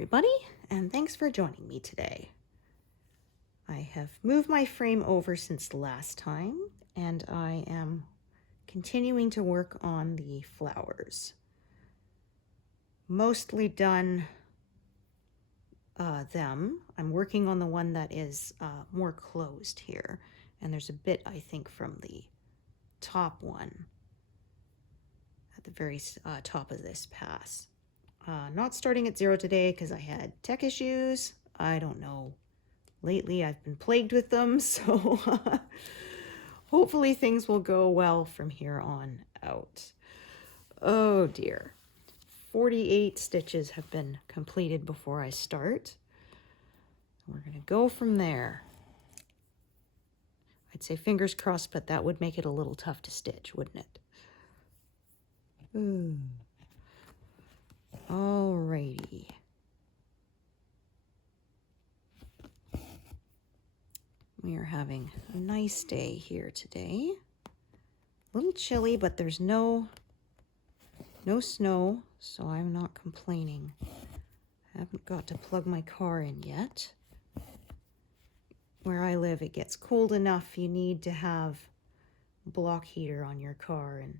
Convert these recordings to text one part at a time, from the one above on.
everybody, and thanks for joining me today. I have moved my frame over since the last time, and I am continuing to work on the flowers. Mostly done them. I'm working on the one that is more closed here, and there's a bit, I think, from the top one at the very top of this pass. Not starting at 0 today because I had tech issues. I don't know. Lately I've been plagued with them, so hopefully things will go well from here on out. Oh dear. 48 stitches have been completed before I start. We're going to go from there. I'd say fingers crossed, but that would make it a little tough to stitch, wouldn't it? Ooh. Alrighty. We are having a nice day here today. A little chilly, but there's no snow, so I'm not complaining. I haven't got to plug my car in yet. Where I live, it gets cold enough you need to have a block heater on your car and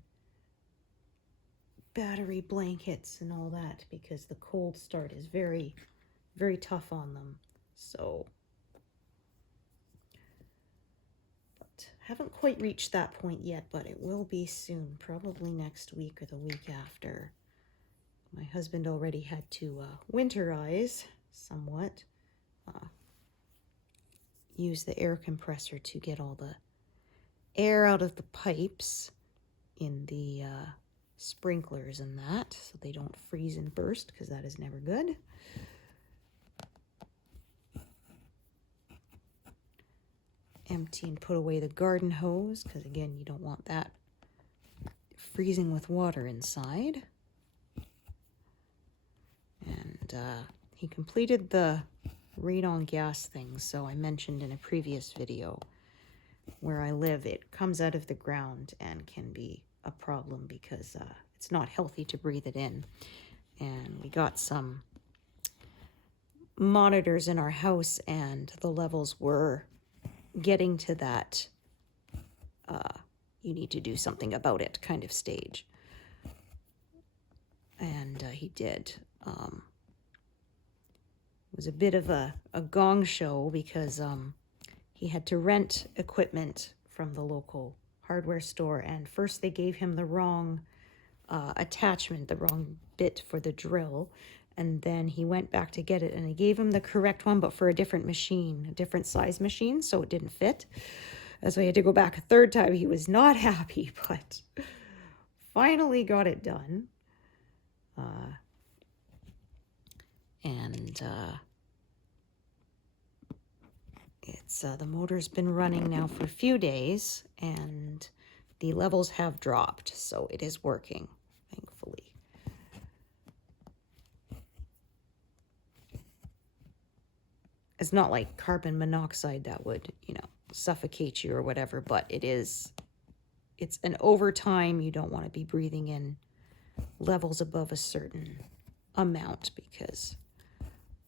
battery blankets and all that, because the cold start is very, very tough on them. So, but haven't quite reached that point yet, but it will be soon, probably next week or the week after. My husband already had to winterize somewhat, use the air compressor to get all the air out of the pipes in the sprinklers and that, so they don't freeze and burst, because that is never good. Empty and put away the garden hose, because again, you don't want that freezing with water inside. And he completed the radon gas thing, so I mentioned in a previous video, where I live, it comes out of the ground and can be a problem because it's not healthy to breathe it in. And we got some monitors in our house, and the levels were getting to that you need to do something about it kind of stage. And he did. It was a bit of a gong show because he had to rent equipment from the local hardware store, and first they gave him the wrong attachment, the wrong bit for the drill, and then he went back to get it and they gave him the correct one, but for a different machine, a different size machine, so it didn't fit. And so he had to go back a third time. He was not happy, but finally got it done. It's the motor's been running now for a few days, and the levels have dropped, so it is working, thankfully. It's not like carbon monoxide that would, suffocate you or whatever, but it's an overtime. You don't want to be breathing in levels above a certain amount because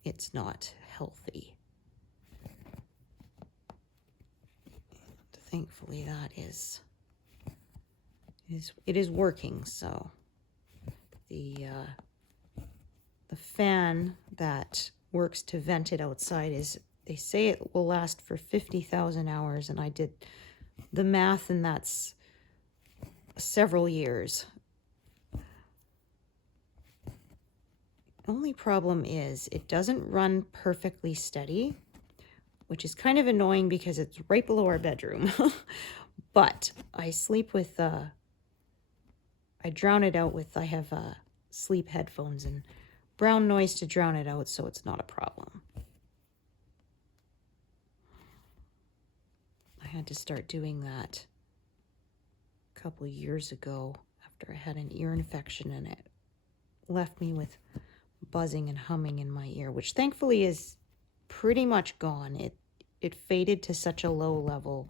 it's not healthy. Thankfully that it is working. So the fan that works to vent it outside they say it will last for 50,000 hours, and I did the math, and that's several years. Only problem is it doesn't run perfectly steady, which is kind of annoying because it's right below our bedroom. But I sleep with, I drown it out with, I have sleep headphones and brown noise to drown it out, so it's not a problem. I had to start doing that a couple of years ago after I had an ear infection, and it left me with buzzing and humming in my ear, which thankfully is pretty much gone. It faded to such a low level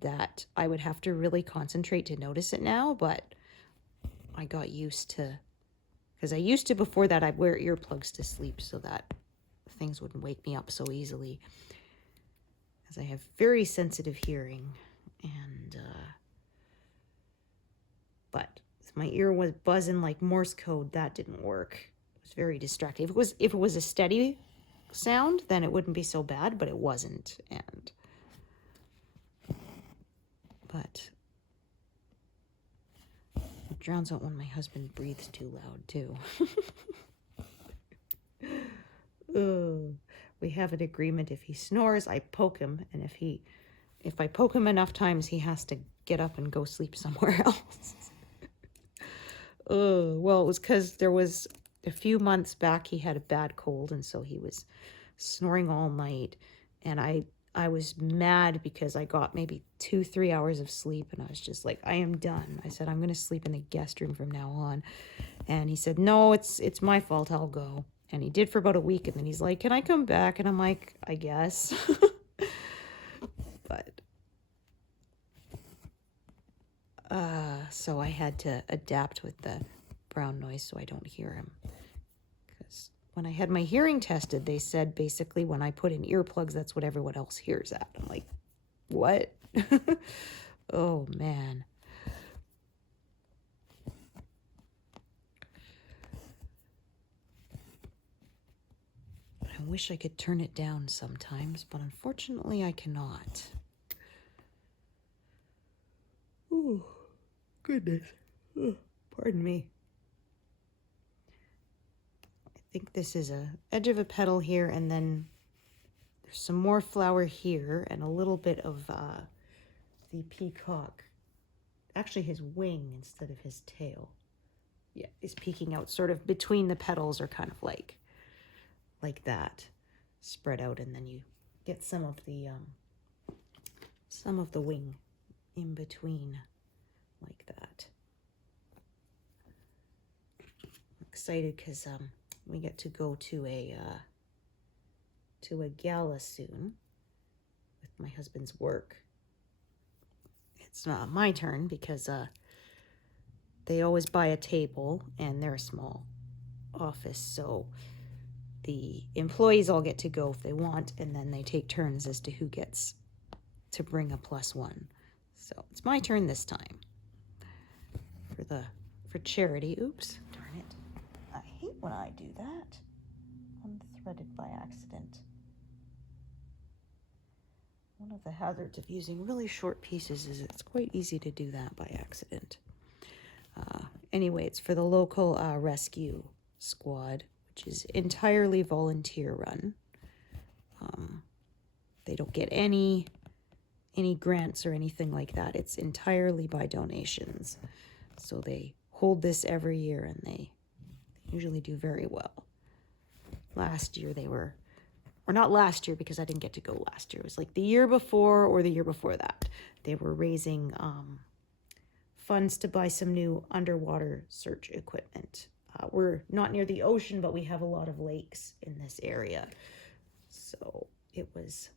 that I would have to really concentrate to notice it now, but I got used to Because I used to, before that, I'd wear earplugs to sleep so that things wouldn't wake me up so easily. As I have very sensitive hearing. And, but if my ear was buzzing like Morse code, that didn't work. It was very distracting. If it was a steady sound, then it wouldn't be so bad, but it wasn't. But it drowns out when my husband breathes too loud, too. We have an agreement. If he snores, I poke him. And if I poke him enough times, he has to get up and go sleep somewhere else. Well, it was because there was a few months back, he had a bad cold. And so he was snoring all night. And I was mad because I got maybe 2-3 hours of sleep. And I was just like, I am done. I said, I'm going to sleep in the guest room from now on. And he said, no, it's my fault. I'll go. And he did for about a week. And then he's like, can I come back? And I'm like, I guess. But so I had to adapt with the brown noise so I don't hear him. Because when I had my hearing tested, they said basically when I put in earplugs, that's what everyone else hears at. I'm like, what? Oh, man. I wish I could turn it down sometimes, but unfortunately I cannot. Ooh, goodness. Pardon me. I think this is a edge of a petal here, and then there's some more flower here, and a little bit of the peacock. Actually, his wing instead of his tail. Yeah, is peeking out sort of between the petals, or kind of like that, spread out, and then you get some of the wing in between, like that. I'm excited because we get to go to a gala soon with my husband's work. It's not my turn because they always buy a table, and they're a small office, so the employees all get to go if they want, and then they take turns as to who gets to bring a +1. So it's my turn this time for charity. Oops, darn it. I hate when I do that. Unthreaded by accident. One of the hazards of using really short pieces is it's quite easy to do that by accident. Anyway, it's for the local rescue squad, which is entirely volunteer run. They don't get any grants or anything like that. It's entirely by donations. So they hold this every year, and they usually do very well. Last year they were, or not last year because I didn't get to go last year. It was like the year before or the year before that. They were raising funds to buy some new underwater search equipment. We're not near the ocean, but we have a lot of lakes in this area. So it was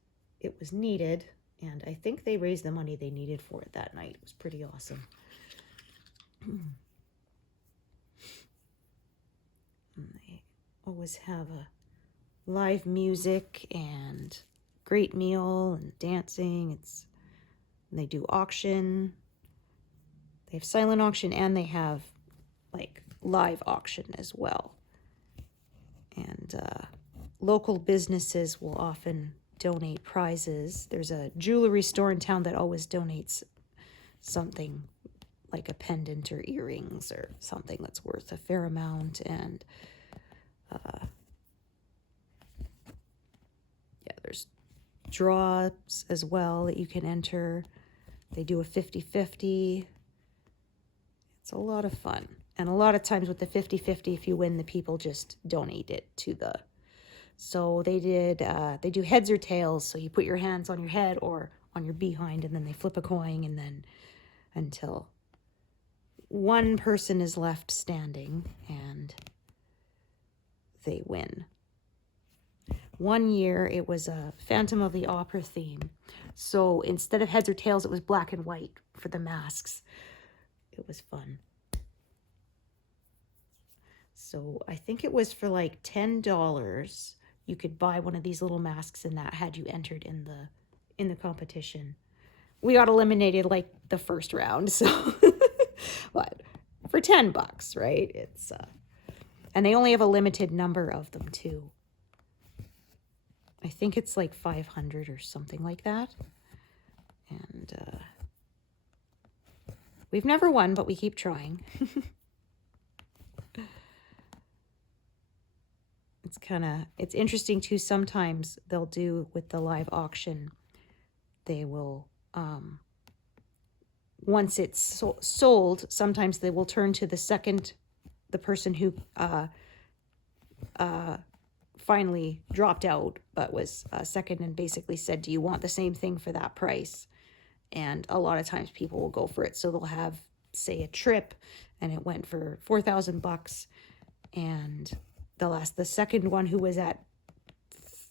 needed, and I think they raised the money they needed for it that night. It was pretty awesome. And they always have a live music and great meal and dancing. And they do auction. They have silent auction, and they have like live auction as well. And local businesses will often donate prizes. There's a jewelry store in town that always donates something like a pendant or earrings or something that's worth a fair amount. And yeah, there's draws as well that you can enter. They do a 50-50. It's a lot of fun. And a lot of times with the 50-50, if you win, the people just donate it to the... So they do heads or tails. So you put your hands on your head or on your behind, and then they flip a coin, and then until one person is left standing, and they win. One year, it was a Phantom of the Opera theme. So instead of heads or tails, it was black and white for the masks. It was fun. So I think it was for like $10. You could buy one of these little masks, and that had you entered in the competition. We got eliminated like the first round, so but for $10, right? It's and they only have a limited number of them too. I think it's like 500 or something like that. And we've never won, but we keep trying. It's interesting too. Sometimes they'll do with the live auction, they will, once it's sold, sometimes they will turn to the person who finally dropped out, but was second, and basically said, do you want the same thing for that price? And a lot of times people will go for it. So they'll have, say, a trip, and it went for $4,000, and they'll ask the second one, who was at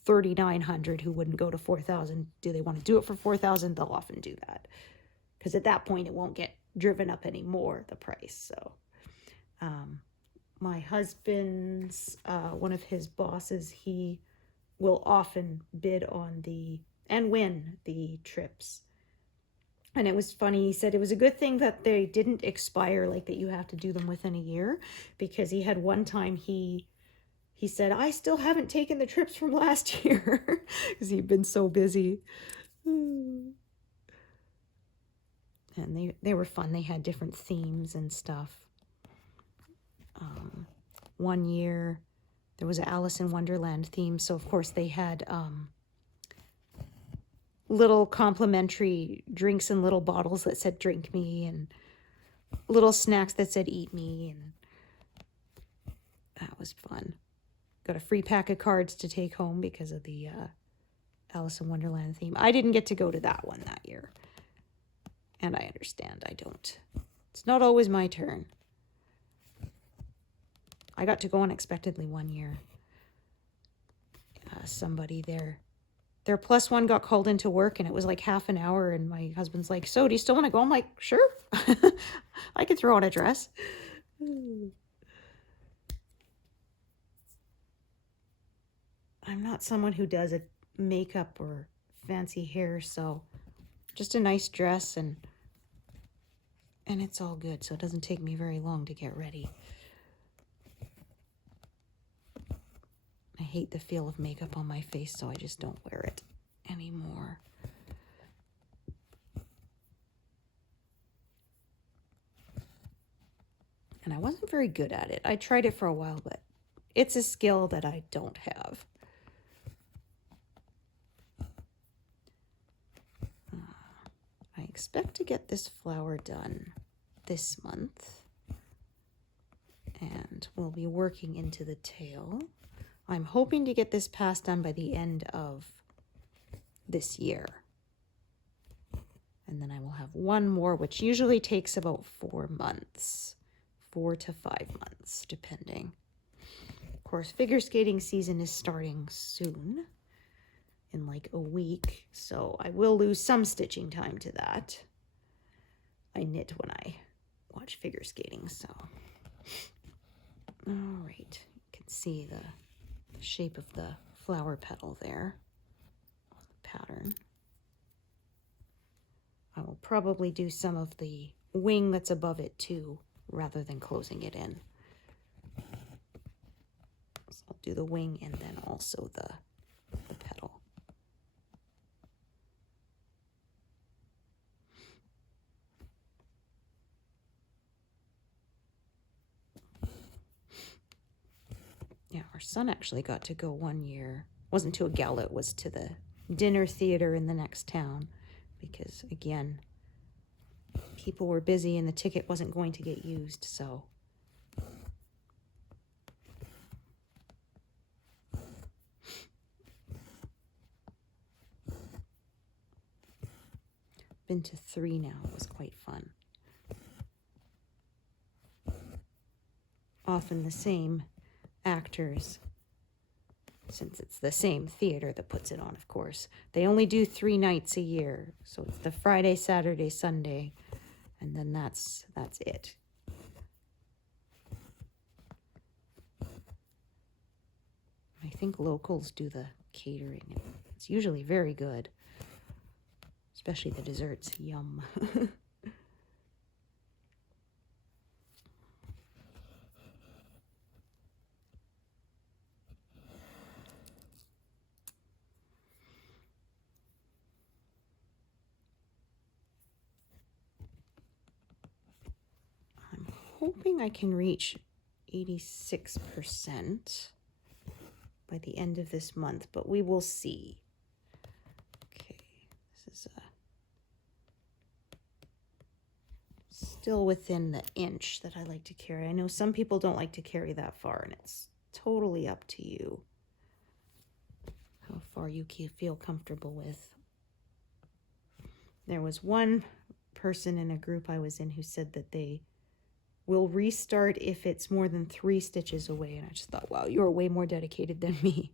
$3,900, who wouldn't go to $4,000, do they want to do it for $4,000? They'll often do that, because at that point it won't get driven up anymore, the price. So my husband's one of his bosses, he will often bid on and win the trips. And it was funny, he said it was a good thing that they didn't expire, like that you have to do them within a year, because he had one time he said, I still haven't taken the trips from last year, because he'd been so busy. And they were fun. They had different themes and stuff. One year there was an Alice in Wonderland theme, so of course they had little complimentary drinks in little bottles that said drink me, and little snacks that said eat me, and that was fun. Got a free pack of cards to take home because of the Alice in Wonderland theme. I didn't get to go to that one that year, and I understand. It's not always my turn. I got to go unexpectedly one year. Somebody their +1 got called into work, and it was like half an hour, and my husband's like, so do you still want to go? I'm like, sure. I could throw on a dress. I'm not someone who does a makeup or fancy hair, so just a nice dress, and it's all good, so it doesn't take me very long to get ready. I hate the feel of makeup on my face, so I just don't wear it anymore. And I wasn't very good at it. I tried it for a while, but it's a skill that I don't have. I expect to get this flower done this month, and we'll be working into the tail. I'm hoping to get this pass done by the end of this year. And then I will have one more, which usually takes about 4 months, 4 to 5 months, depending. Of course, figure skating season is starting soon, in like a week, so I will lose some stitching time to that. I knit when I watch figure skating, so. All right, you can see the shape of the flower petal there on the pattern. I will probably do some of the wing that's above it too, rather than closing it in. So I'll do the wing and then also the petal. Yeah, our son actually got to go one year. It wasn't to a gala, it was to the dinner theater in the next town, because again, people were busy and the ticket wasn't going to get used, so. Been to 3 now. It was quite fun. Often the same actors, since it's the same theater that puts it on, of course. They only do 3 nights a year, so it's the Friday, Saturday, Sunday, and then that's it. I think locals do the catering. It's usually very good, especially the desserts. Yum. I'm hoping I can reach 86% by the end of this month, but we will see. Okay, this is still within the inch that I like to carry. I know some people don't like to carry that far, and it's totally up to you how far you can feel comfortable with. There was one person in a group I was in who said that they will restart if it's more than 3 stitches away, and I just thought, wow, you're way more dedicated than me.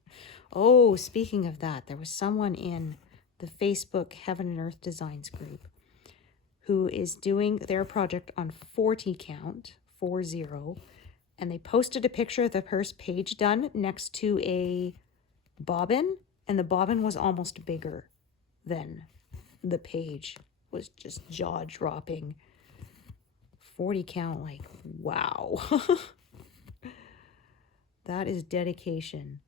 Oh, speaking of that, there was someone in the Facebook Heaven and Earth Designs group who is doing their project on 40 count, 40, and they posted a picture of the first page done next to a bobbin, and the bobbin was almost bigger than the page. It was just jaw-dropping. 40 count, like, wow. That is dedication.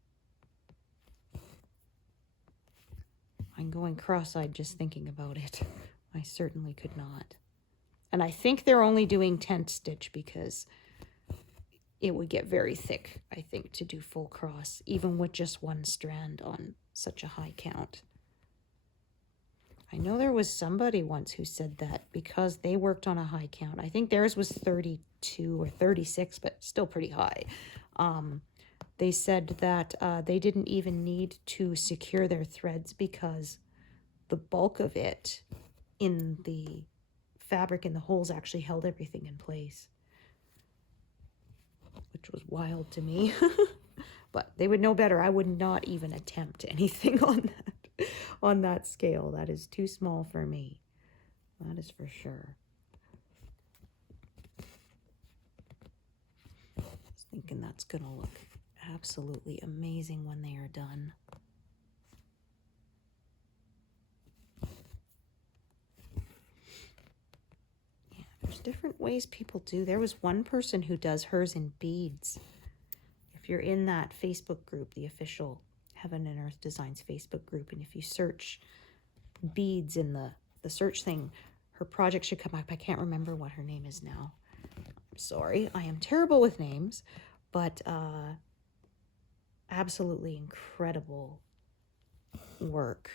I'm going cross-eyed just thinking about it. I certainly could not. And I think they're only doing 10th stitch because it would get very thick, I think, to do full cross, even with just one strand on such a high count. I know there was somebody once who said that because they worked on a high count, I think theirs was 32 or 36, but still pretty high. They said that they didn't even need to secure their threads because the bulk of it in the fabric and the holes actually held everything in place, which was wild to me. But they would know better. I would not even attempt anything on that scale. That is too small for me. That is for sure. I was thinking that's gonna look absolutely amazing when they are done. Yeah, there's different ways people do. There was one person who does hers in beads. If you're in that Facebook group, the official Heaven and Earth Designs Facebook group, and if you search beads in the search thing, her project should come up. I can't remember what her name is now. I'm sorry, I am terrible with names, but absolutely incredible work.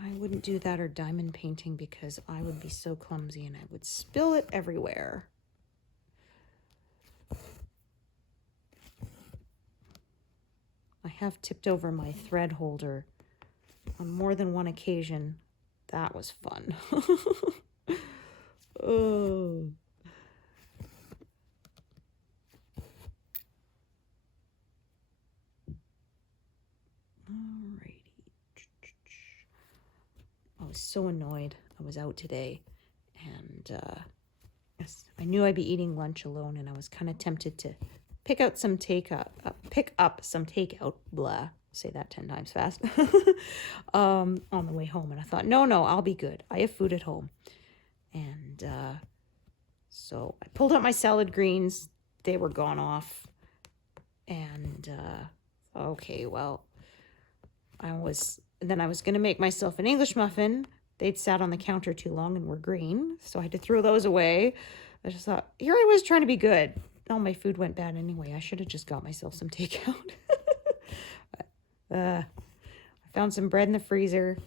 I wouldn't do that or diamond painting because I would be so clumsy and I would spill it everywhere. I have tipped over my thread holder on more than one occasion. That was fun. Oh. Alrighty. I was so annoyed. I was out today, and I knew I'd be eating lunch alone, and I was kind of tempted to pick up some takeout. Blah. Say that 10 times fast. On the way home, and I thought, no, I'll be good. I have food at home, and so I pulled out my salad greens. They were gone off, and okay, well, I was going to make myself an English muffin. They'd sat on the counter too long and were green, so I had to throw those away. I just thought, here I was trying to be good. Oh, my food went bad anyway. I should have just got myself some takeout. I found some bread in the freezer,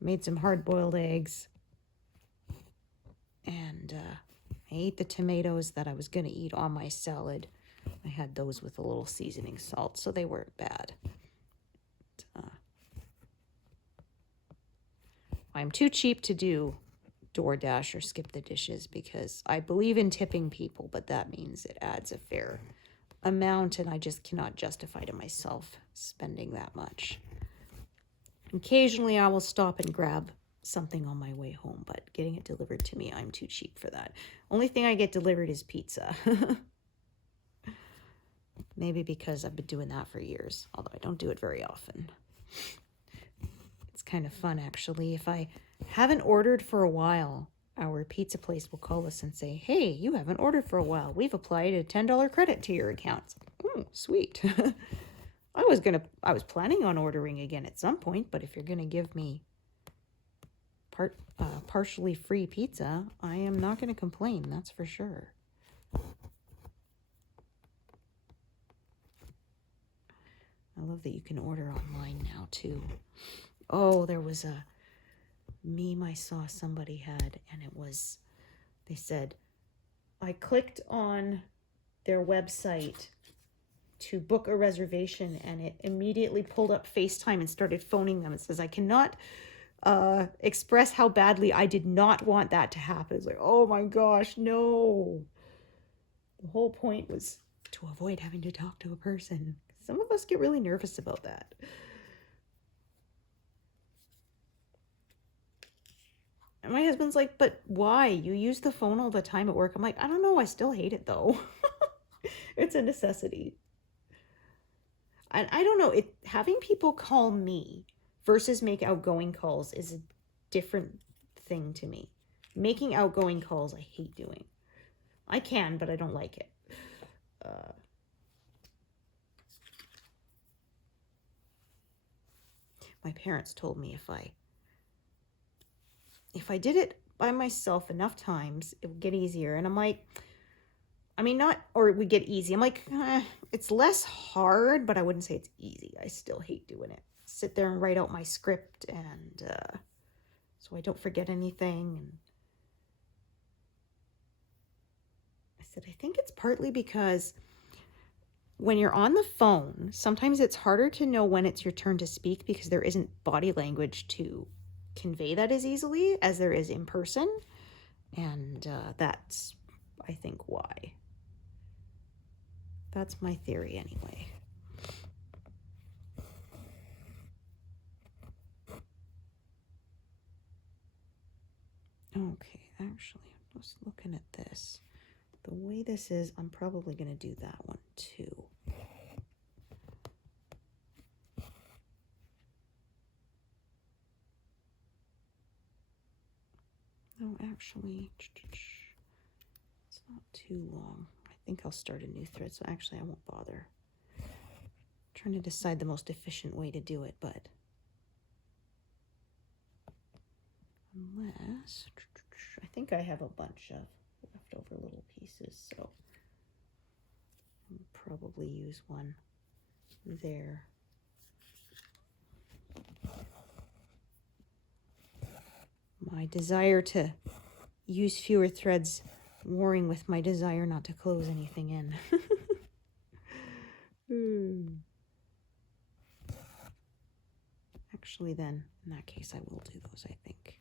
made some hard-boiled eggs, and I ate the tomatoes that I was going to eat on my salad. I had those with a little seasoning salt, so they weren't bad. I'm too cheap to do DoorDash or skip the dishes because I believe in tipping people, but that means it adds a fair amount, and I just cannot justify to myself spending that much. Occasionally I will stop and grab something on my way home, but getting it delivered to me, I'm too cheap for that. Only thing I get delivered is pizza. Maybe because I've been doing that for years, although I don't do it very often. It's kind of fun, actually. If I haven't ordered for a while, our pizza place will call us and say, hey, you haven't ordered for a while. We've applied a $10 credit to your account. Oh, sweet. I was planning on ordering again at some point, but if you're going to give me partially free pizza, I am not going to complain, that's for sure. I love that you can order online now too. Oh, there was a meme I saw somebody had, and it was, they said, I clicked on their website to book a reservation, and it immediately pulled up FaceTime and started phoning them. It says, I cannot express how badly I did not want that to happen. It's like, oh my gosh, no. The whole point was to avoid having to talk to a person. Some of us get really nervous about that. And my husband's like, but why? You use the phone all the time at work. I'm like, I don't know. I still hate it though. It's a necessity. And I don't know, having people call me versus make outgoing calls is a different thing to me. Making outgoing calls, I hate doing. I can, but I don't like it. My parents told me if I did it by myself enough times, it would get easier. And I'm like, I mean, not, or it would get easy. I'm like, it's less hard, but I wouldn't say it's easy. I still hate doing it. Sit there and write out my script, and so I don't forget anything. And I said, I think it's partly because when you're on the phone, sometimes it's harder to know when it's your turn to speak because there isn't body language to convey that as easily as there is in person. And that's, I think, why. That's my theory anyway. Okay, actually, I'm just looking at this. The way this is, I'm probably going to do that one too. No, actually, it's not too long. I think I'll start a new thread, so actually I won't bother. I'm trying to decide the most efficient way to do it, but unless, I think I have a bunch of leftover little pieces, so I'll probably use one there. My desire to use fewer threads warring with my desire not to close anything in. Actually, then, in that case, I will do those, I think.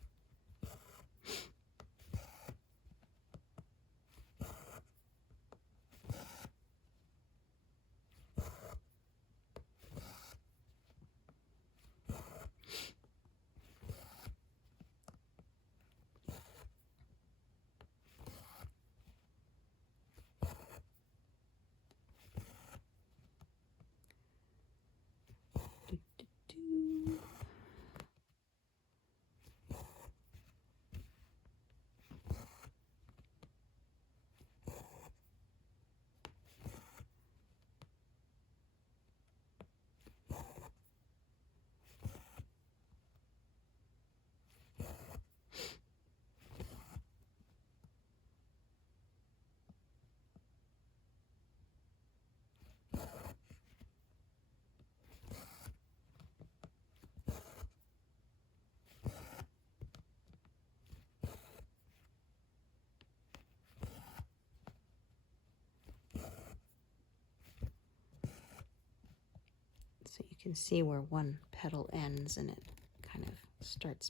So you can see where one petal ends and it kind of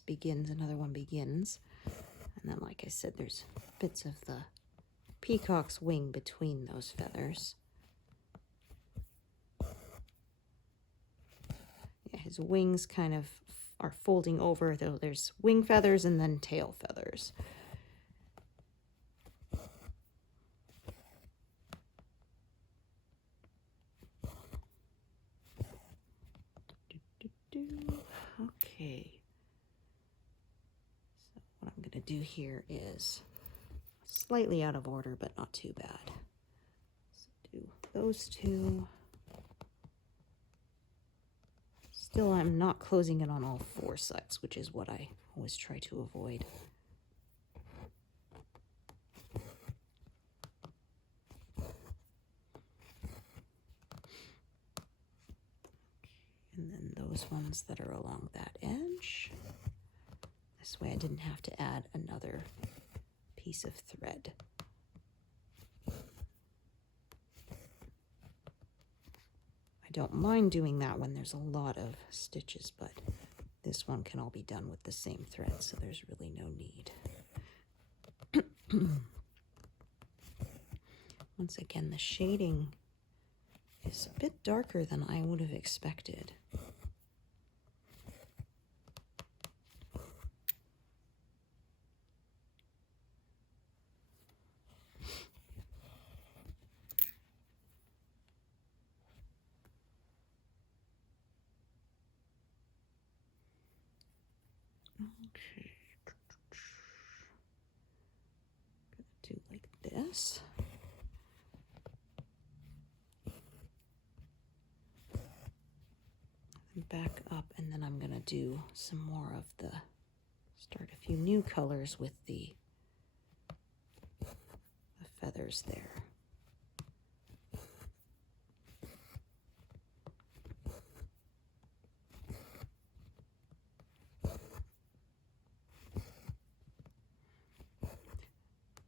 begins, another one begins. And then, like I said, there's bits of the peacock's wing between those feathers. his wings kind of are folding over, though there's wing feathers and then tail feathers. Okay. So what I'm going to do here is slightly out of order, but not too bad. So do those two. Still, I'm not closing it on all four sides, which is what I always try to avoid. And then those ones that are along that edge. This way I didn't have to add another piece of thread. I don't mind doing that when there's a lot of stitches, but this one can all be done with the same thread, so there's really no need. Once again, the shading is a bit darker than I would have expected. Okay. Gonna do like this. And back up, and then I'm gonna do some more of the, start a few new colors with the feathers there.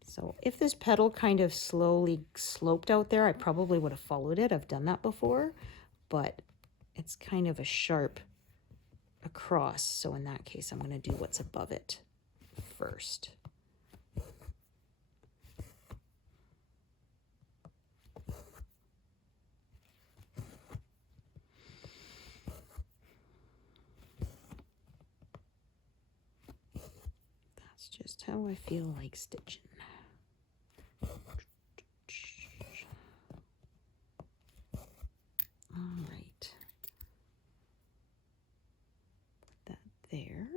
So if this petal kind of slowly sloped out there, I probably would have followed it. I've done that before, but it's kind of a sharp across. So in that case, I'm going to do what's above it first. That's just how I feel like stitching. All right. Put that there.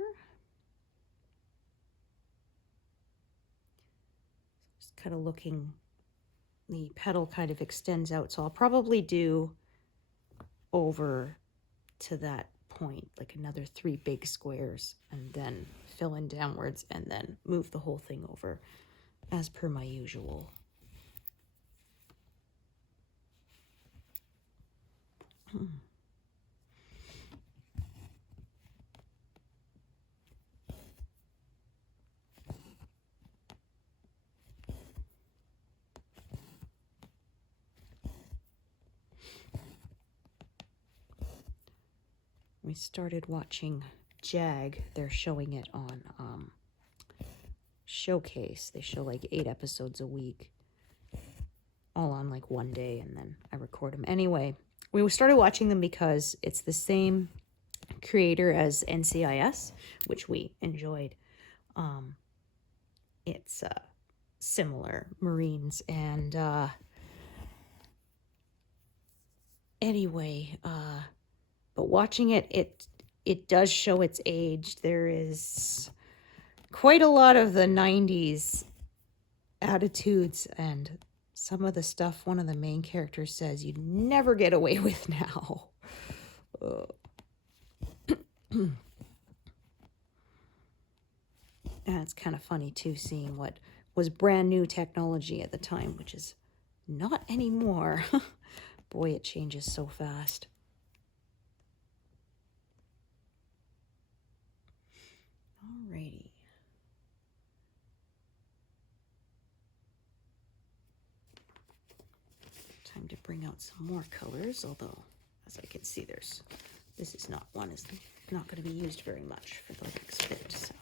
Just kind of looking, the petal kind of extends out, so I'll probably do over to that point, like another 3 big squares, and then fill in downwards and then move the whole thing over as per my usual. We started watching Jag. They're showing it on Showcase. They show like 8 episodes a week, all on like one day, and then I record them. Anyway, we started watching them because it's the same creator as NCIS, which we enjoyed. It's similar Marines, and anyway, but watching it does show its age. There is quite a lot of the 90s attitudes, and some of the stuff one of the main characters says you'd never get away with now. And it's kind of funny too, seeing what was brand new technology at the time, which is not anymore. Boy, it changes so fast. Alrighty. Time to bring out some more colors, although as I can see, this is not one is not going to be used very much for the next bit. So.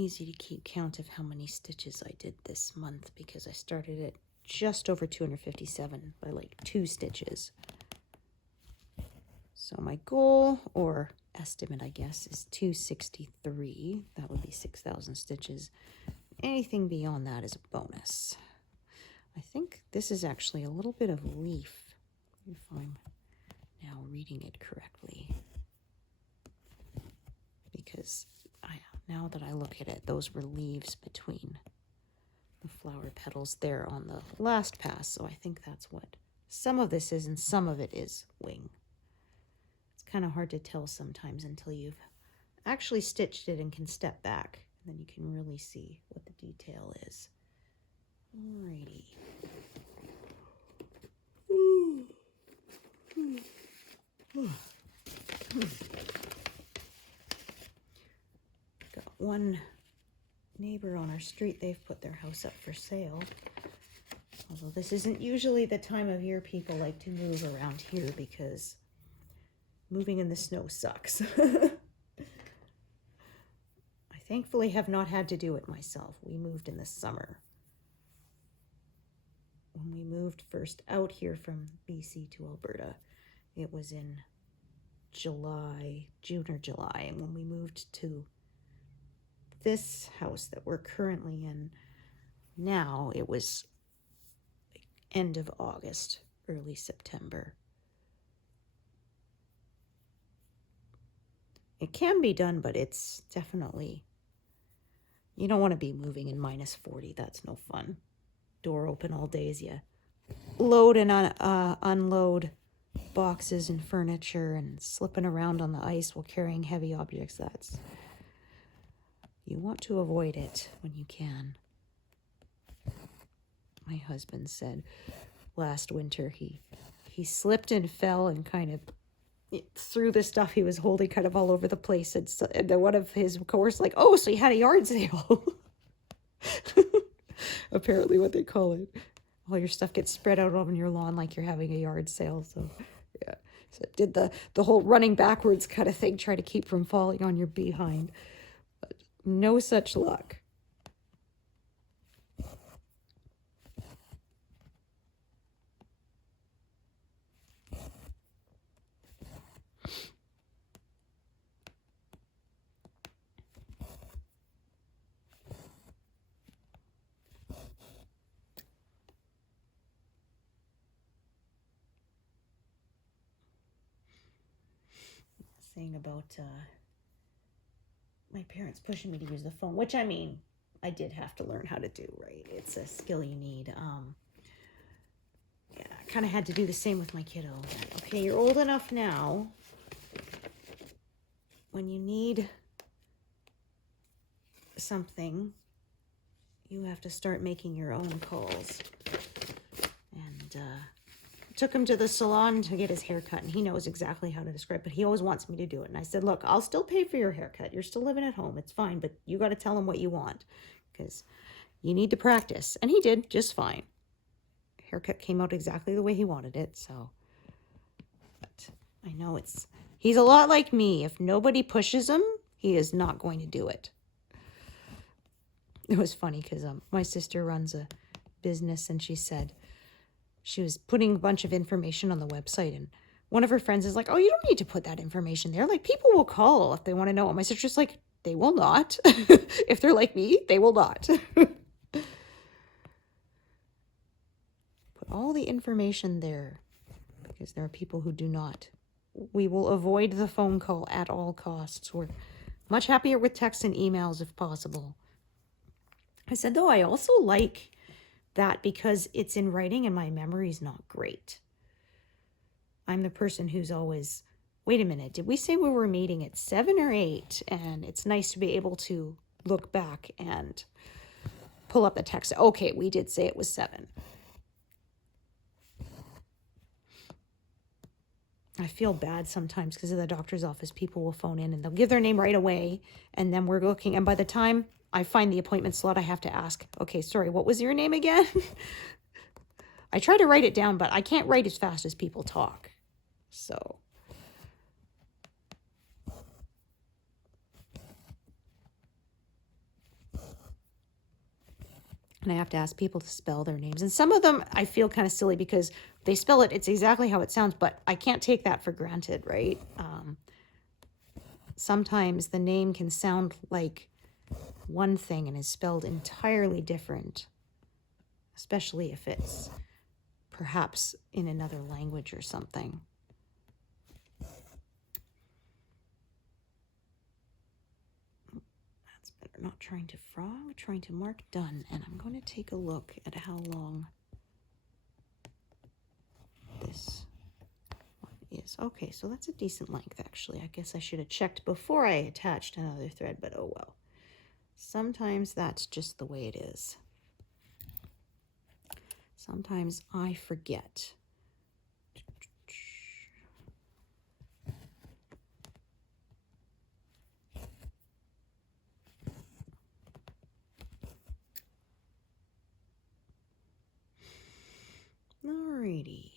easy to keep count of how many stitches I did this month because I started at just over 257 by like 2 stitches. So my goal, or estimate I guess, is 263. That would be 6,000 stitches. Anything beyond that is a bonus. I think this is actually a little bit of leaf, if I'm now reading it correctly. Because now that I look at it, those were leaves between the flower petals there on the last pass. So I think that's what some of this is, and some of it is wing. It's kind of hard to tell sometimes until you've actually stitched it and can step back. And then you can really see what the detail is. Alrighty. Got one neighbor on our street. They've put their house up for sale. Although this isn't usually the time of year people like to move around here because moving in the snow sucks. I thankfully have not had to do it myself. We moved in the summer. When we moved first out here from BC to Alberta, it was in July, June or July. And when we moved to this house that we're currently in now, it was end of August, early September. It can be done, but it's definitely, you don't want to be moving in minus 40. That's no fun. Door open all day as you load and unload boxes and furniture and slipping around on the ice while carrying heavy objects. You want to avoid it when you can. My husband said last winter he slipped and fell and kind of threw the stuff he was holding kind of all over the place. And then one of his coworkers like, "Oh, so you had a yard sale." Apparently what they call it. All your stuff gets spread out on your lawn like you're having a yard sale. So yeah, so it did the whole running backwards kind of thing, try to keep from falling on your behind. But no such luck. Saying about my parents pushing me to use the phone, which I mean, I did have to learn how to do, right? It's a skill you need. Yeah, I kind of had to do the same with my kiddo. Okay, you're old enough now. When you need something, you have to start making your own calls. And took him to the salon to get his hair cut, and he knows exactly how to describe, but he always wants me to do it. And I said, look, I'll still pay for your haircut. You're still living at home. It's fine, but you got to tell him what you want because you need to practice. And he did just fine. Haircut came out exactly the way he wanted it. So, but I know he's a lot like me. If nobody pushes him, he is not going to do it. It was funny because my sister runs a business, and she said, she was putting a bunch of information on the website, and one of her friends is like, "Oh, you don't need to put that information there. Like, people will call if they want to know." And my sister's like, "They will not." If they're like me, they will not. Put all the information there because there are people who do not. We will avoid the phone call at all costs. We're much happier with text and emails if possible. I said, though, I also like that because it's in writing and my memory's not great. I'm the person who's always, wait a minute, did we say we were meeting at 7 or 8? And it's nice to be able to look back and pull up the text. Okay, we did say it was 7. I feel bad sometimes because at the doctor's office, people will phone in and they'll give their name right away. And then we're looking, and by the time I find the appointment slot, I have to ask, okay, sorry, what was your name again? I try to write it down, but I can't write as fast as people talk. So. And I have to ask people to spell their names. And some of them I feel kind of silly because they spell it, it's exactly how it sounds, but I can't take that for granted, right? Sometimes the name can sound like one thing and is spelled entirely different, especially if it's perhaps in another language or something. That's better. Not trying to frog, trying to mark done. And I'm going to take a look at how long this one is. Okay, so that's a decent length, actually. I guess I should have checked before I attached another thread, but oh well. Sometimes that's just the way it is. Sometimes I forget. Alrighty.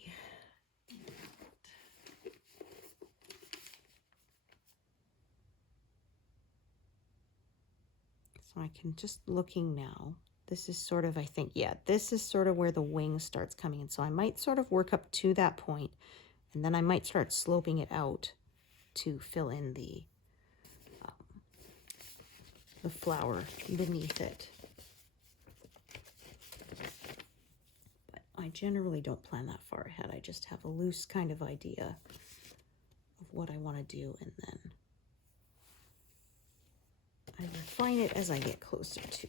So I can just looking now. This is sort of, I think, yeah, this is sort of where the wing starts coming in. So I might sort of work up to that point, and then I might start sloping it out to fill in the flower beneath it. But I generally don't plan that far ahead. I just have a loose kind of idea of what I want to do, and then I refine it as I get closer to.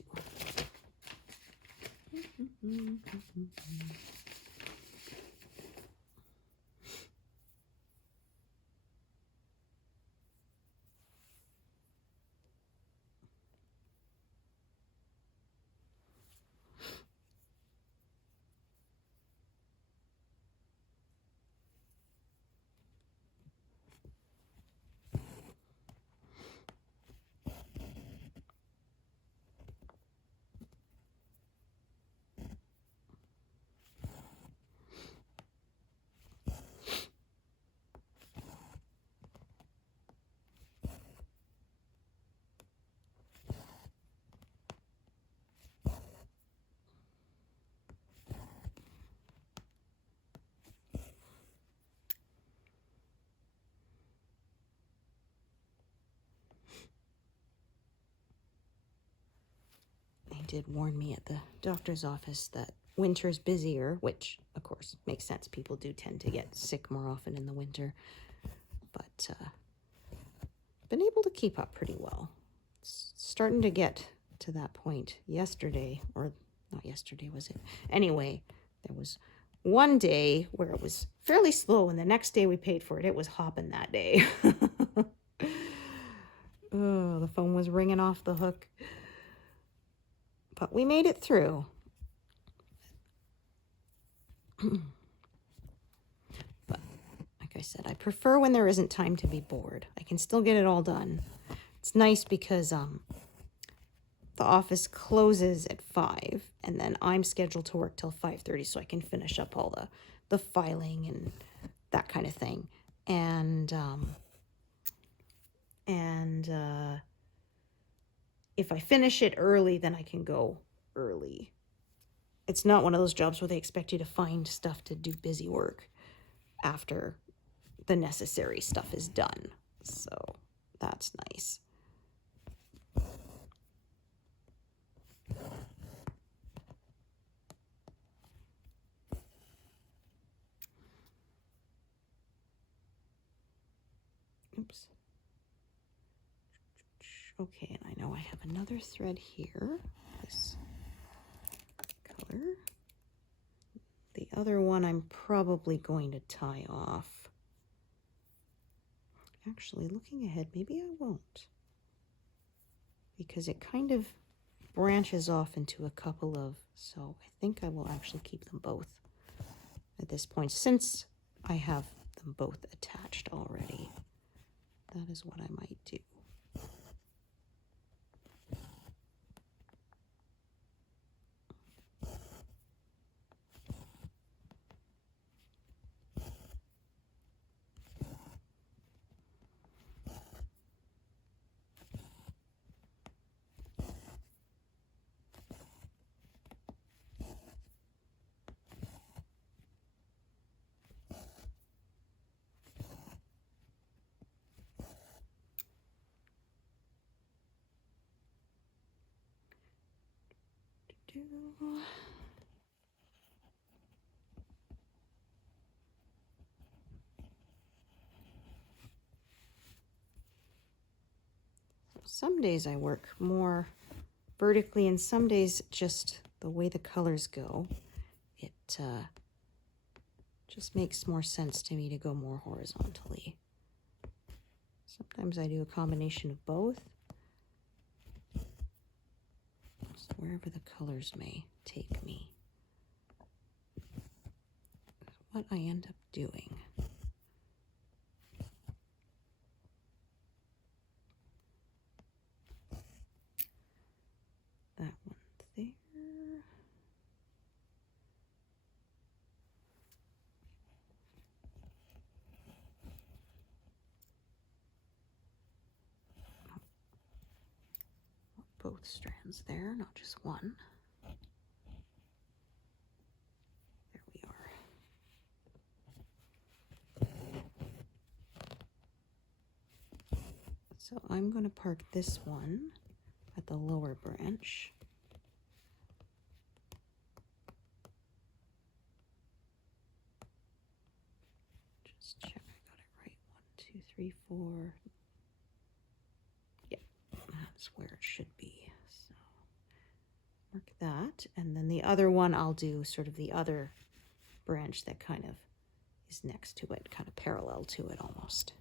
Did warn me at the doctor's office that winter's busier, which of course makes sense. People do tend to get sick more often in the winter, but been able to keep up pretty well. It's starting to get to that point. Yesterday, or not yesterday, was it? Anyway, there was one day where it was fairly slow, and the next day we paid for it. It was hopping that day. Oh, the phone was ringing off the hook. But we made it through. But like I said, I prefer when there isn't time to be bored. I can still get it all done. It's nice because the office closes at 5, and then I'm scheduled to work till 5:30, so I can finish up all the filing and that kind of thing. And if I finish it early, then I can go early. It's not one of those jobs where they expect you to find stuff to do busy work after the necessary stuff is done. So that's nice. Oops. Okay, and I know I have another thread here, this color. The other one I'm probably going to tie off. Actually, looking ahead, maybe I won't, because it kind of branches off into a couple of, so I think I will actually keep them both at this point, since I have them both attached already. That is what I might do. Some days I work more vertically, and some days just the way the colors go, it just makes more sense to me to go more horizontally. Sometimes I do a combination of both, just wherever the colors may take me. What I end up doing. That one there. Both strands there, not just one. There we are. So I'm going to park this one at the lower branch. Just check I got it right. 1, 2, 3, 4. Yeah, that's where it should be. So mark that, and then the other one I'll do sort of the other branch that kind of is next to it, kind of parallel to it almost.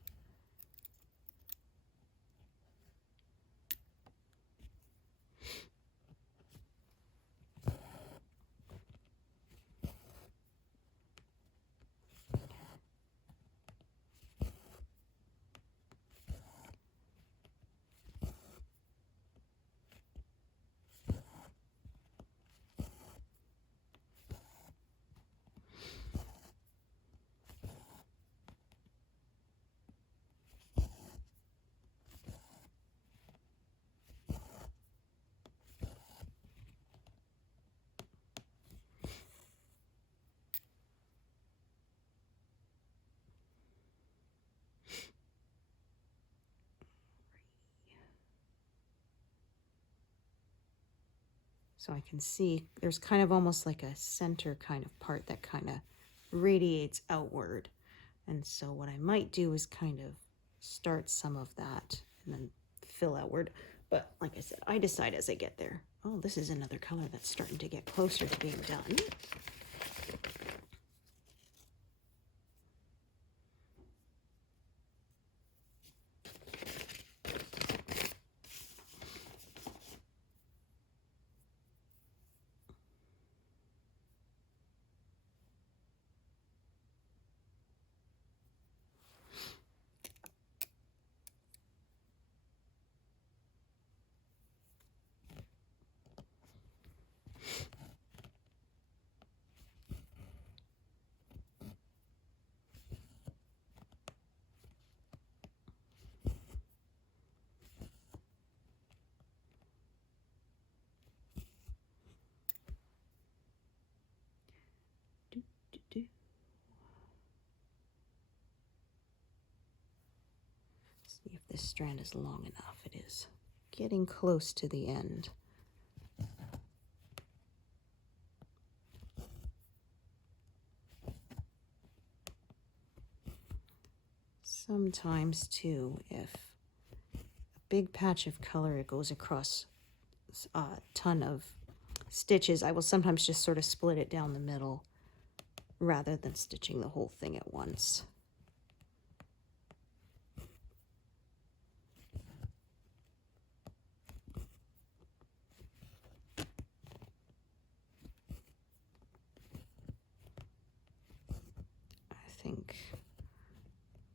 So I can see there's kind of almost like a center kind of part that kind of radiates outward. And so what I might do is kind of start some of that and then fill outward. But like I said, I decide as I get there. Oh, this is another color that's starting to get closer to being done. See if this strand is long enough. It is getting close to the end. Sometimes too, if a big patch of color it goes across a ton of stitches, I will sometimes just sort of split it down the middle rather than stitching the whole thing at once. I think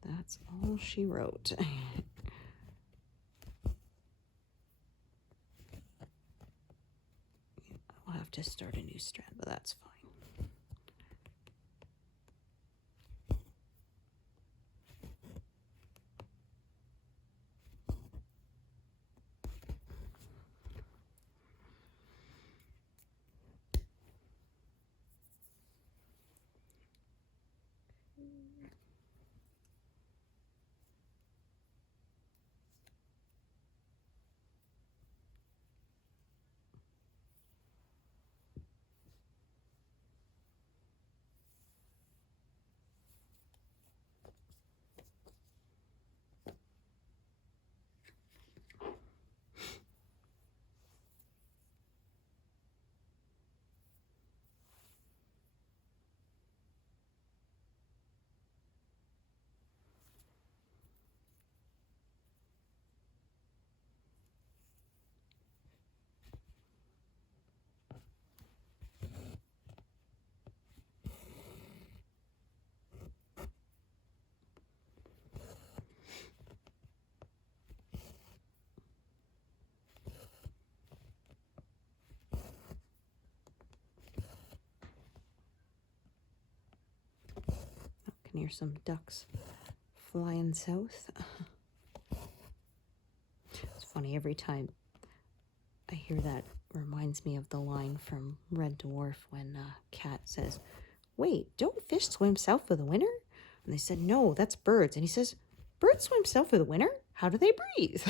that's all she wrote. I'll have to start a new strand, but that's fine. Can hear some ducks flying south. It's funny, every time I hear that, reminds me of the line from Red Dwarf when Cat says, "Wait, don't fish swim south for the winter?" And they said, "No, that's birds." And he says, "Birds swim south for the winter? How do they breathe?"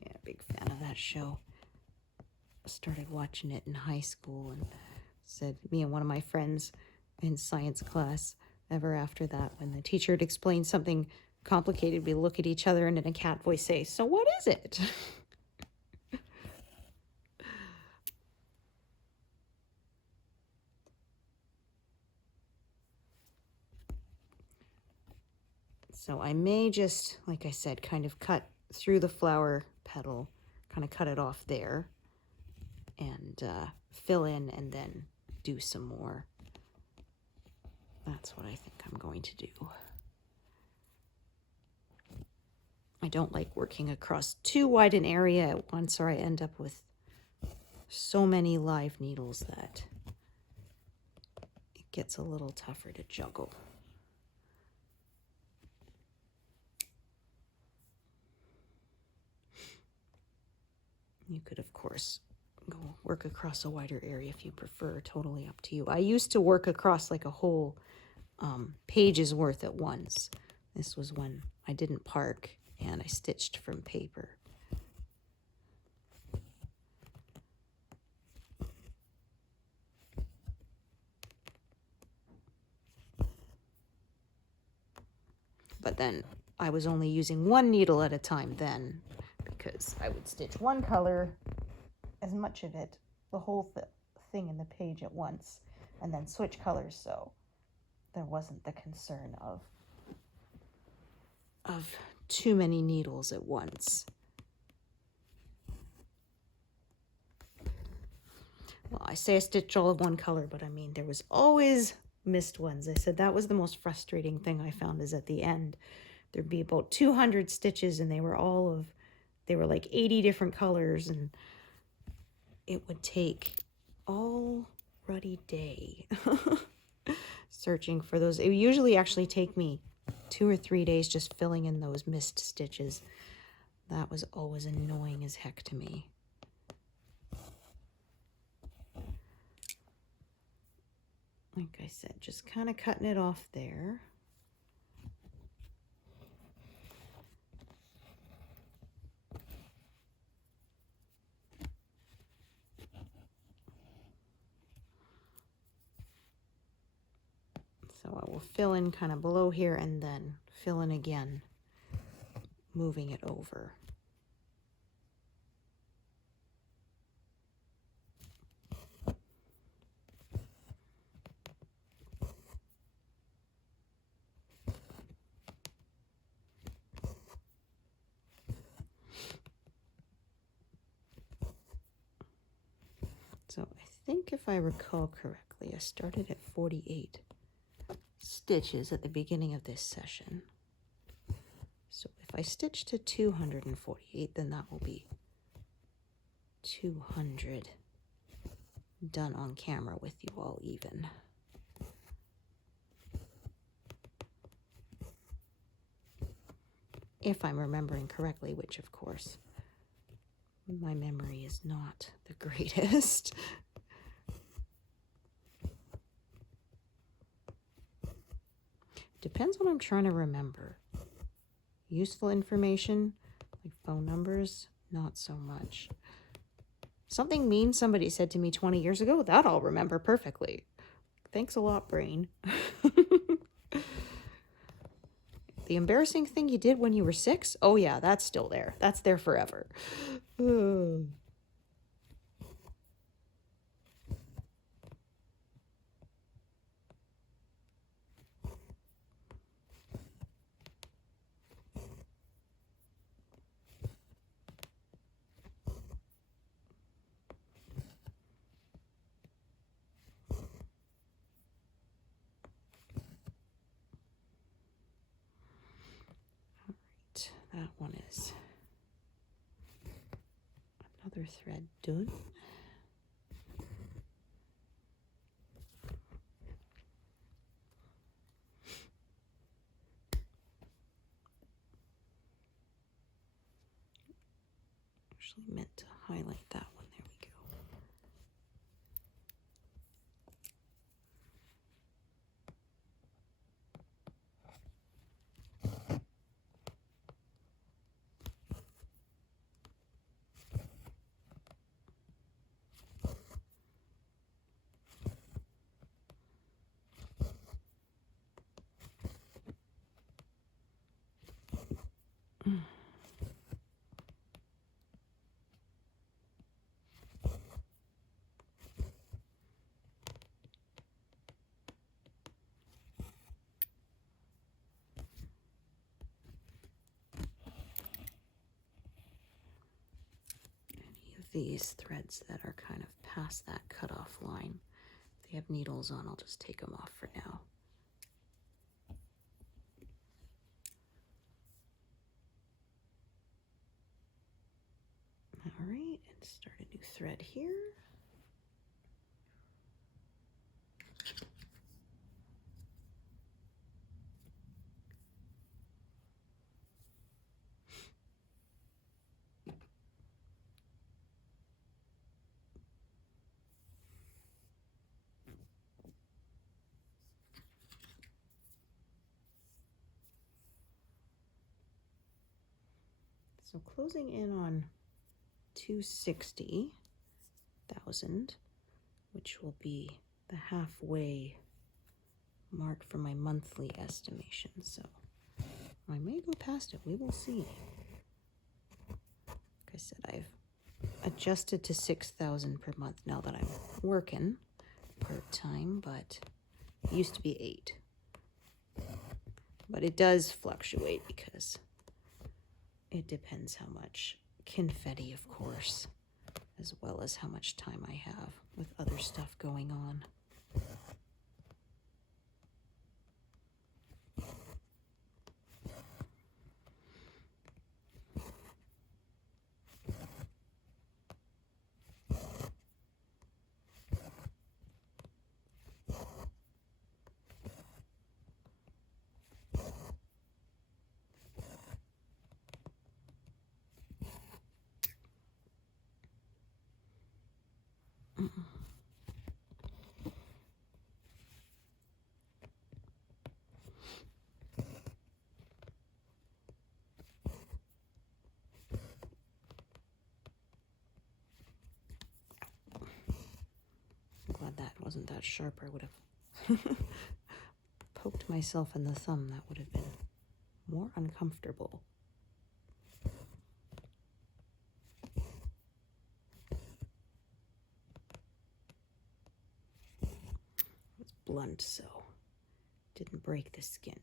Yeah, big fan of that show. Started watching it in high school and said, me and one of my friends in science class, ever after that, when the teacher had explained something complicated, we look at each other and in a cat voice say, "So what is it?" So I may just, like I said, kind of cut through the flower petal, kind of cut it off there, and fill in and then do some more. That's what I think I'm going to do. I don't like working across too wide an area at once, or I end up with so many live needles that it gets a little tougher to juggle. You could, of course, go work across a wider area if you prefer, totally up to you. I used to work across like a whole page's worth at once. This was when I didn't park and I stitched from paper. But then I was only using one needle at a time then, because I would stitch one color, as much of it, the whole thing in the page at once, and then switch colors, so there wasn't the concern of too many needles at once. Well, I say I stitched all of one color, but I mean, there was always missed ones. I said that was the most frustrating thing I found, is at the end, there'd be about 200 stitches, and they were like 80 different colors, and it would take all ruddy day searching for those. It would usually actually take me 2 or 3 days just filling in those missed stitches. That was always annoying as heck to me. Like I said, just kind of cutting it off there. So I will fill in kind of below here and then fill in again, moving it over. So I think if I recall correctly, I started at 48 stitches at the beginning of this session. So if I stitch to 248, then that will be 200 done on camera with you all even. If I'm remembering correctly, which of course my memory is not the greatest. Depends what I'm trying to remember. Useful information, like phone numbers, not so much. Something mean somebody said to me 20 years ago, that I'll remember perfectly. Thanks a lot, brain. The embarrassing thing you did when you were 6? Oh yeah, that's still there. That's there forever. thread done. Actually meant to highlight that one. There we go. These threads that are kind of past that cutoff line, if they have needles on, I'll just take them off for now. All right, and start a new thread here. So closing in on 260,000, which will be the halfway mark for my monthly estimation. So I may go past it. We will see. Like I said, I've adjusted to 6,000 per month now that I'm working part-time, but it used to be 8. But it does fluctuate because it depends how much confetti, of course, as well as how much time I have with other stuff going on. Glad that wasn't that sharp, or I would have poked myself in the thumb. That would have been more uncomfortable. It's blunt, so didn't break the skin.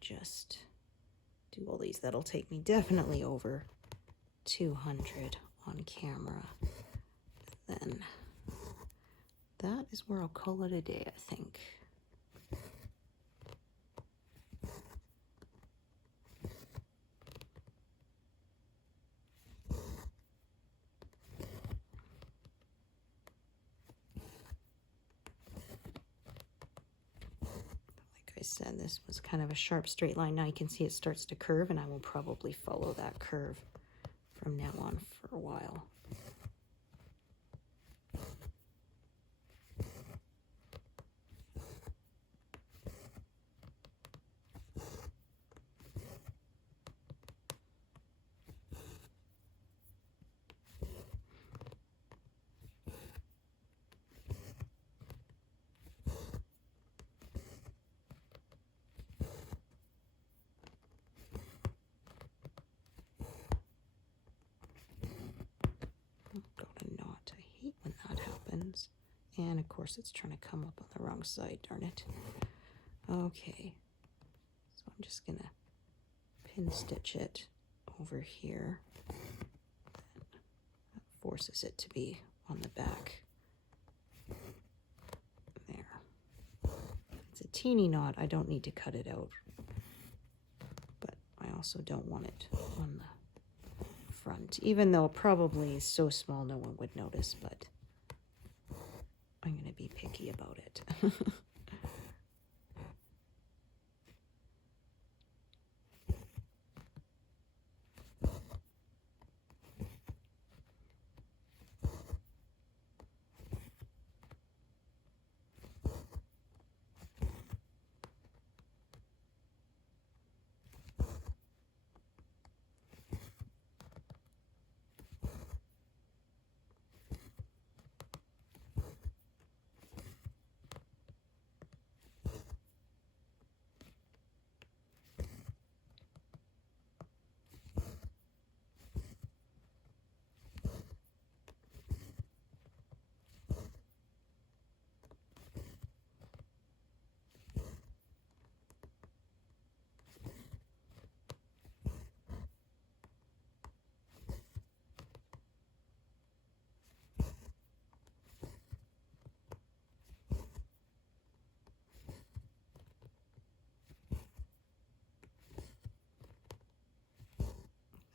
to just do all these. That'll take me definitely over 200 on camera. Then that is where I'll call it a day, I think. I said, this was kind of a sharp straight line. Now you can see it starts to curve, and I will probably follow that curve from now on for a while. And of course it's trying to come up on the wrong side, darn it. Okay, so I'm just gonna pin stitch it over here. That forces it to be on the back. There. It's a teeny knot, I don't need to cut it out. But I also don't want it on the front, even though it probably is so small no one would notice, but I'm going to be picky about it.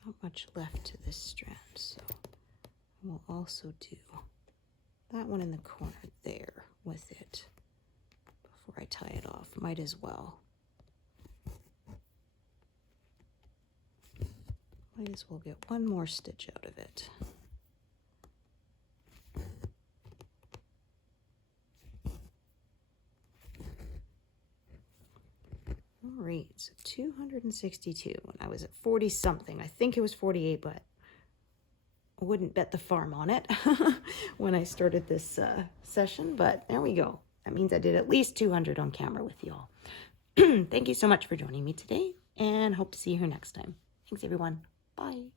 Not much left to this strand, so we'll also do that one in the corner there with it before I tie it off. Might as well. Might as well get one more stitch out of it. All right, so 262, and I was at 40 something. I think it was 48, but I wouldn't bet the farm on it when I started this session, but there we go. That means I did at least 200 on camera with y'all. Thank you so much for joining me today, and hope to see you here next time. Thanks, everyone. Bye.